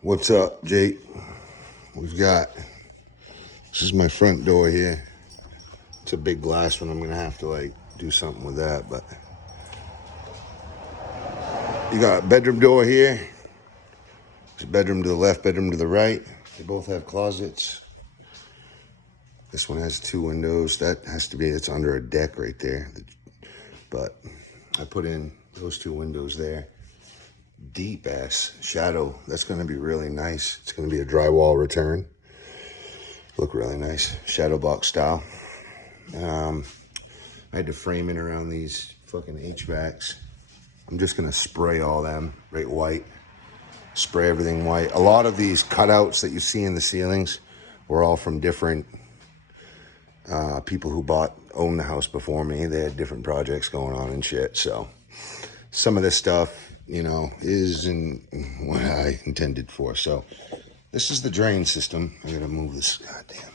What's up, Jake? This is my front door here. It's a big glass one. I'm gonna have to like do something with that, but you got a bedroom door here. There's a bedroom to the left, bedroom to the right. They both have closets. This one has two windows. That has to be, it's under a deck right there. But I put in those two windows there. Deep ass shadow. That's gonna be really nice. It's gonna be a drywall return. Look really nice, shadow box style. I had to frame it around these fucking HVACs. I'm just gonna spray all them right white. Spray everything white. A lot of these cutouts that you see in the ceilings were all from different people who owned the house before me. They had different projects going on and shit. So some of this stuff, you know, isn't what I intended for. So this is the drain system. I gotta move this. Goddamn.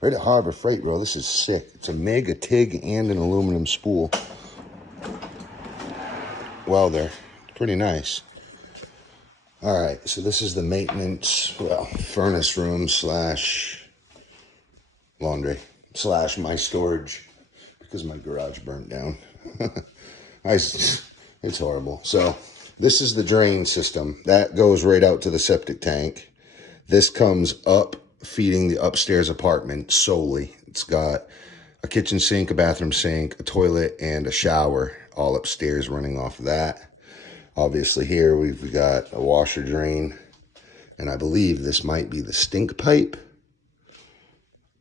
Right at Harbor Freight, bro. This is sick. It's a MIG, a TIG, and an aluminum spool. Well, they're pretty nice. All right, so this is the maintenance, well, furnace room slash laundry slash my storage because my garage burnt down. It's horrible. So this is the drain system. That goes right out to the septic tank. This comes up, feeding the upstairs apartment solely. It's got a kitchen sink, a bathroom sink, a toilet, and a shower all upstairs running off of that. Obviously here we've got a washer drain, and I believe this might be the stink pipe.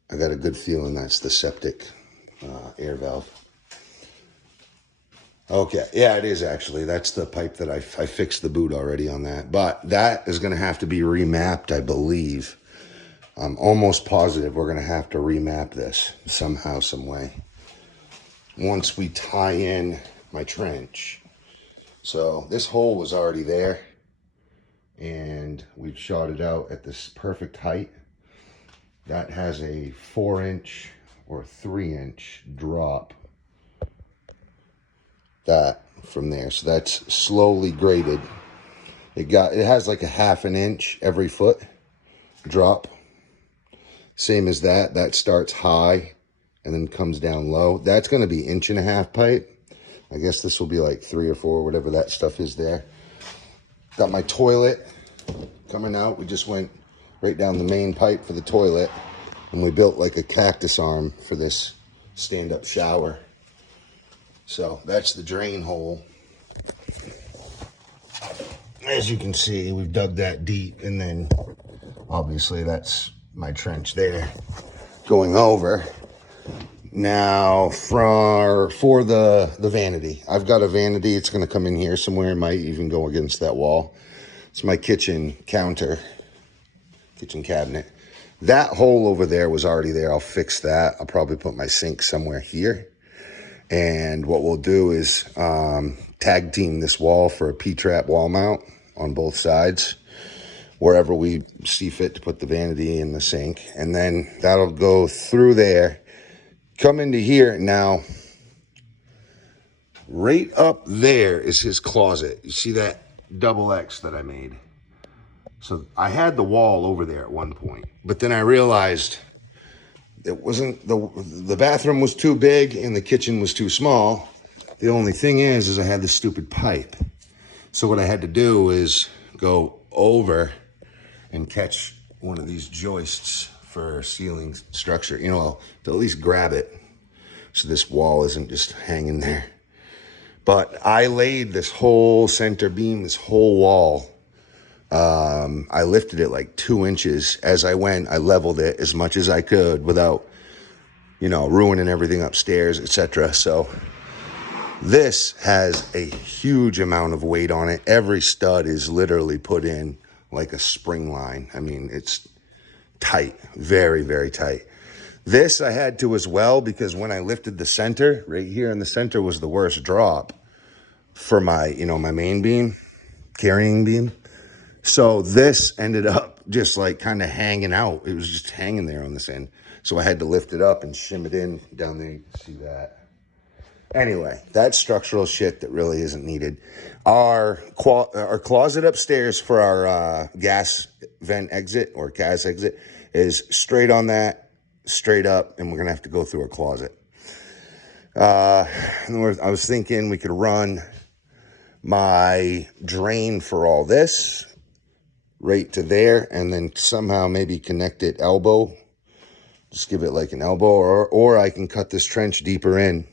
I got a good feeling that's the septic air valve. Okay, yeah, it is actually. That's the pipe that I fixed the boot already on that. But that is going to have to be remapped, I believe. I'm almost positive we're going to have to remap this somehow, some way. Once we tie in my trench. So this hole was already there. And we've shot it out at this perfect height. That has a 4-inch or 3-inch drop. That from there, so that's slowly graded. It has like a 1/2 inch every foot drop. Same as that starts high and then comes down low. That's going to be 1.5-inch pipe. I guess this will be like 3 or 4, whatever that stuff is there. Got my toilet coming out. We just went right down the main pipe for the toilet, and we built like a cactus arm for this stand-up shower. So that's the drain hole. As you can see, we've dug that deep, and then obviously that's my trench there going over. Now for the vanity, I've got a vanity. It's going to come in here somewhere. It might even go against that wall. It's my kitchen counter, kitchen cabinet. That hole over there was already there. I'll fix that. I'll probably put my sink somewhere here. And what we'll do is tag team this wall for a P-trap wall mount on both sides, wherever we see fit to put the vanity in the sink. And then that'll go through there, come into here. Now, right up there is his closet. You see that double X that I made? So I had the wall over there at one point, but then I realized it wasn't, the bathroom was too big and the kitchen was too small. The only thing is I had this stupid pipe. So what I had to do is go over and catch one of these joists for ceiling structure, you know, to at least grab it so this wall isn't just hanging there. But I laid this whole center beam, this whole wall. I lifted it like 2 inches. As I went, I leveled it as much as I could without, you know, ruining everything upstairs, etc. So this has a huge amount of weight on it. Every stud is literally put in like a spring line. I mean, it's tight, very, very tight. This I had to as well, because when I lifted the center, right here in the center was the worst drop for my, you know, my main beam, carrying beam. So this ended up just like kind of hanging out. It was just hanging there on this end. So I had to lift it up and shim it in down there. You can see that. Anyway, that's structural shit that really isn't needed. Our closet upstairs for our gas vent exit or gas exit is straight on that, straight up, and we're gonna have to go through a closet. I was thinking we could run my drain for all this right to there, and then somehow maybe connect it elbow. Just give it like an elbow, or I can cut this trench deeper in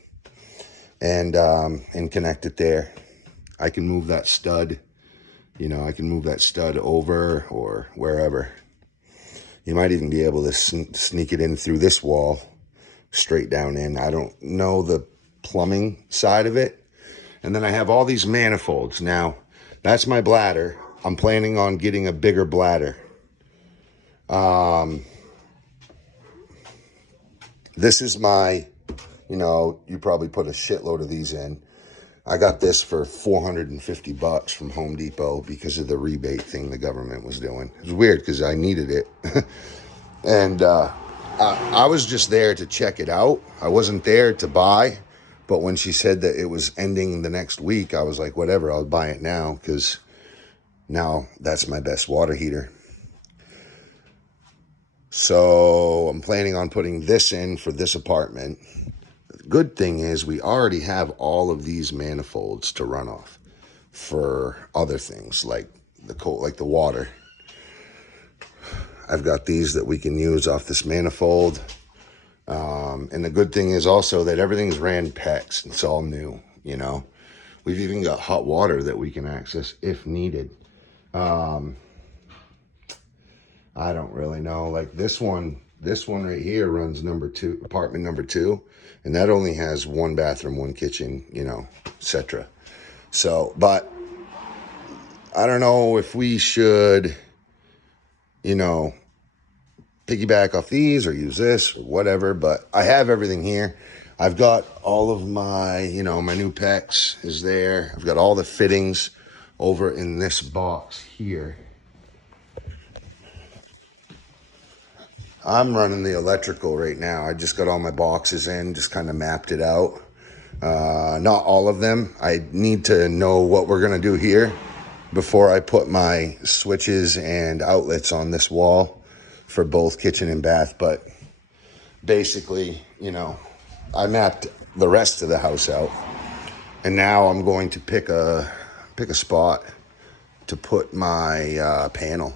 and connect it there. I can move that stud, I can move that stud over or wherever. You might even be able to sneak it in through this wall, straight down in. I don't know the plumbing side of it. And then I have all these manifolds. Now, that's my bladder. I'm planning on getting a bigger bladder. This is my, you probably put a shitload of these in. I got this for $450 from Home Depot because of the rebate thing the government was doing. It was weird because I needed it. And I was just there to check it out. I wasn't there to buy. But when she said that it was ending the next week, I was like, whatever, I'll buy it now because now that's my best water heater. So I'm planning on putting this in for this apartment. The good thing is we already have all of these manifolds to run off for other things like the water. I've got these that we can use off this manifold. And the good thing is also that everything's ran PEX. It's all new, We've even got hot water that we can access if needed. I don't really know. Like this one right here runs apartment number 2. And that only has 1 bathroom, 1 kitchen, etc. So, but I don't know if we should, piggyback off these or use this or whatever, but I have everything here. I've got all of my, my new PEX is there. I've got all the fittings over in this box here. I'm running the electrical right now. I just got all my boxes in, just kind of mapped it out. Not all of them. I need to know what we're going to do here before I put my switches and outlets on this wall for both kitchen and bath. But basically, I mapped the rest of the house out, and now I'm going to pick a spot to put my panel.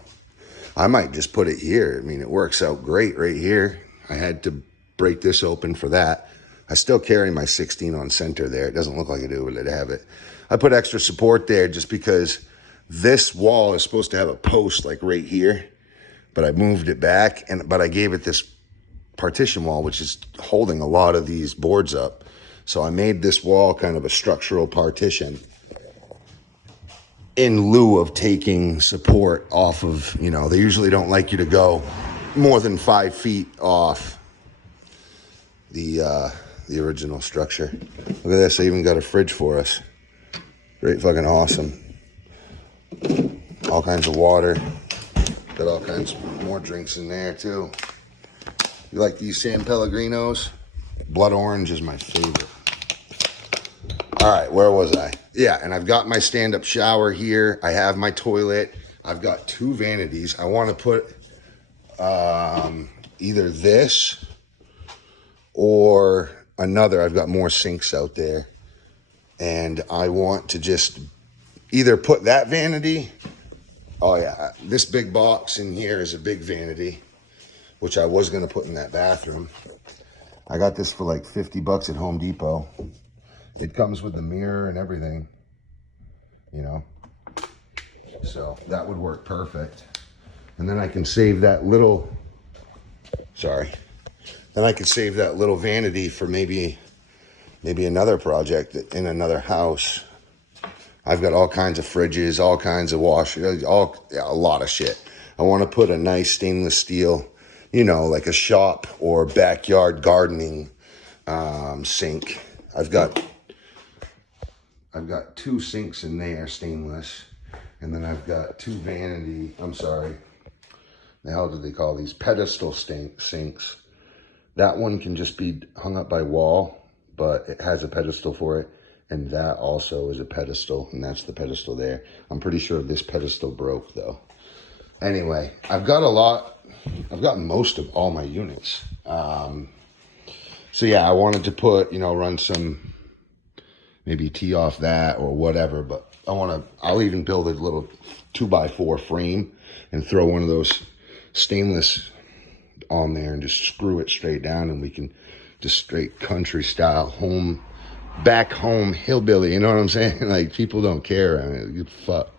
I might just put it here. I mean, it works out great right here. I had to break this open for that. I still carry my 16 on center there. It doesn't look like I do, but I have it. I put extra support there just because this wall is supposed to have a post like right here, but I moved it back, but I gave it this partition wall, which is holding a lot of these boards up. So I made this wall kind of a structural partition in lieu of taking support off of, they usually don't like you to go more than 5 feet off the original structure. Look at this, I even got a fridge for us. Great fucking awesome. All kinds of water. Got all kinds more drinks in there too. You like these San Pellegrinos? Blood orange is my favorite. All right, where was I? Yeah, and I've got my stand-up shower here. I have my toilet. I've got 2 vanities. I want to put either this or another. I've got more sinks out there. And I want to just either put that vanity. Oh yeah, this big box in here is a big vanity, which I was going to put in that bathroom. I got this for like $50 at Home Depot. It comes with the mirror and everything, so that would work perfect. And then I can save that little, then I could save that little vanity for maybe another project in another house. I've got all kinds of fridges, all kinds of washers, a lot of shit. I want to put a nice stainless steel, like a shop or backyard gardening sink. I've got 2 sinks in there, stainless. And then I've got 2 the hell do they call these? Pedestal sinks. That one can just be hung up by wall. but it has a pedestal for it. And that also is a pedestal, and that's the pedestal there. I'm pretty sure this pedestal broke though. Anyway, I've got most of all my units. So yeah, I wanted to put, run some, maybe tee off that or whatever, but I'll even build a little 2x4 frame and throw one of those stainless on there and just screw it straight down, and we can just straight country style back home hillbilly, you know what I'm saying? Like, people don't care. I mean, fuck.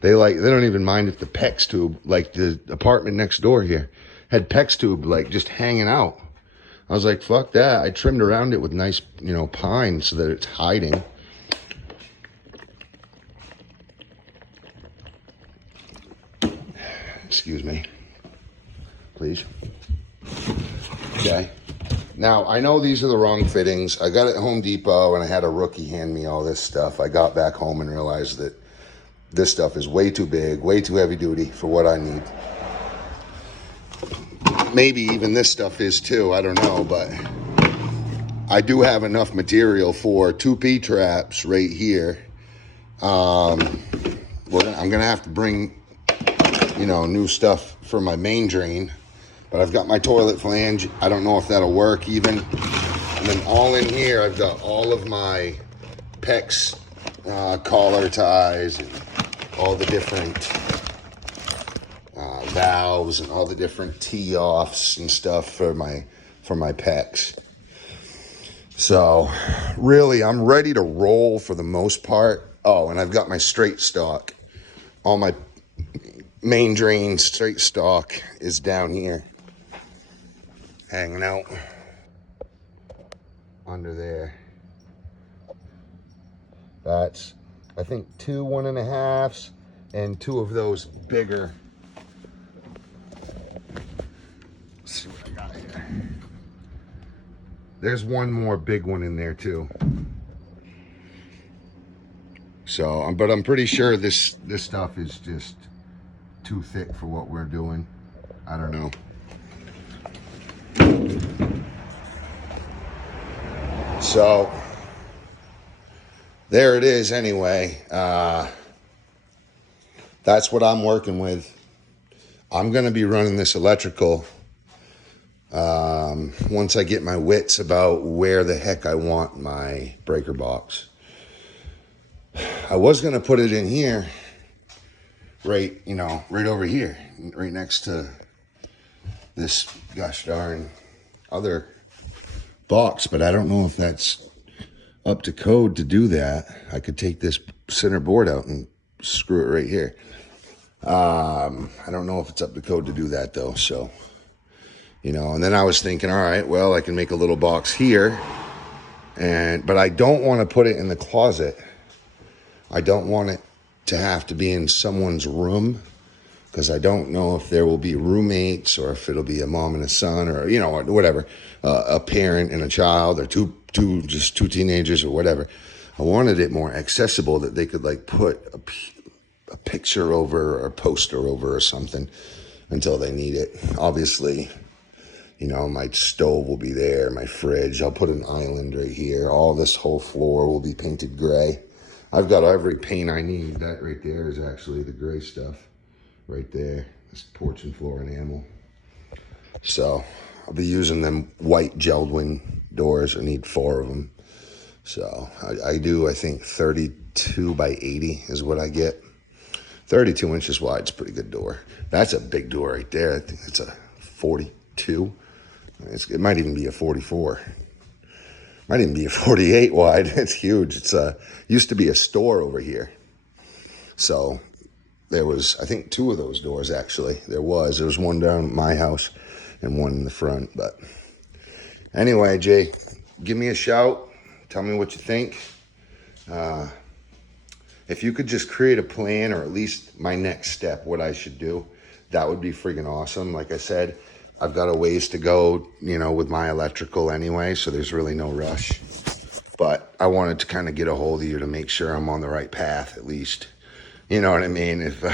They don't even mind if the PEX tube, like the apartment next door here, had PEX tube like just hanging out. I was like, fuck that. I trimmed around it with nice, pine so that it's hiding. Excuse me, please. Okay. Now, I know these are the wrong fittings. I got it at Home Depot, and I had a rookie hand me all this stuff. I got back home and realized that this stuff is way too big, way too heavy duty for what I need. Maybe even this stuff is too, I don't know, but I do have enough material for 2 P-traps right here. I'm gonna have to bring, new stuff for my main drain, but I've got my toilet flange. I don't know if that'll work even. And then all in here, I've got all of my PEX collar ties and all the different valves and all the different tee-offs and stuff for my PEX. So really, I'm ready to roll for the most part. Oh, and I've got my straight stock. All my main drain straight stock is down here, hanging out under there. That's, I think, 2 1.5s and 2 of those bigger. Let's see what I got here. There's one more big one in there too. So, but I'm pretty sure this stuff is just too thick for what we're doing. I don't know. So there it is anyway. That's what I'm working with. I'm going to be running this electrical once I get my wits about where the heck I want my breaker box. I was going to put it in here, right over here, right next to this gosh darn other box, but I don't know if that's up to code to do that. I could take this center board out and screw it right here. I don't know if it's up to code to do that though. So, and then I was thinking, all right, well, I can make a little box here, but I don't want to put it in the closet. I don't want it to have to be in someone's room, because I don't know if there will be roommates or if it'll be a mom and a son or, whatever, a parent and a child, or two teenagers or whatever. I wanted it more accessible, that they could like put a picture over or a poster over or something until they need it. Obviously, my stove will be there, my fridge. I'll put an island right here. All this whole floor will be painted gray. I've got every paint I need. That right there is actually the gray stuff right there. This porch and floor enamel. So I'll be using them white gelled wing doors. I need 4 of them. So I do, I think 32 by 80 is what I get. 32 inches wide is a pretty good door. That's a big door right there. I think it's a 42. It might even be a 44. Might even be a 48 wide. It's huge. It's used to be a store over here. So there was, I think, 2 of those doors actually. There was one down at my house and one in the front. But anyway, Jay, give me a shout. Tell me what you think. If you could just create a plan, or at least my next step, what I should do, that would be friggin' awesome. Like I said, I've got a ways to go, with my electrical anyway, so there's really no rush. But I wanted to kind of get a hold of you to make sure I'm on the right path, at least. You know what I mean? If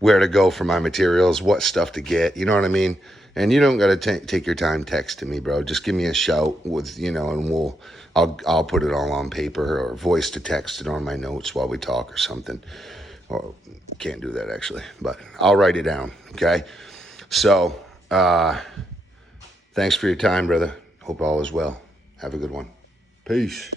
where to go for my materials, what stuff to get, you know what I mean? And you don't got to take your time texting me, bro. Just give me a shout with, you know, and I'll put it all on paper or voice to text it on my notes while we talk or something. Or can't do that actually, but I'll write it down. Okay. So, thanks for your time, brother. Hope all is well. Have a good one. Peace.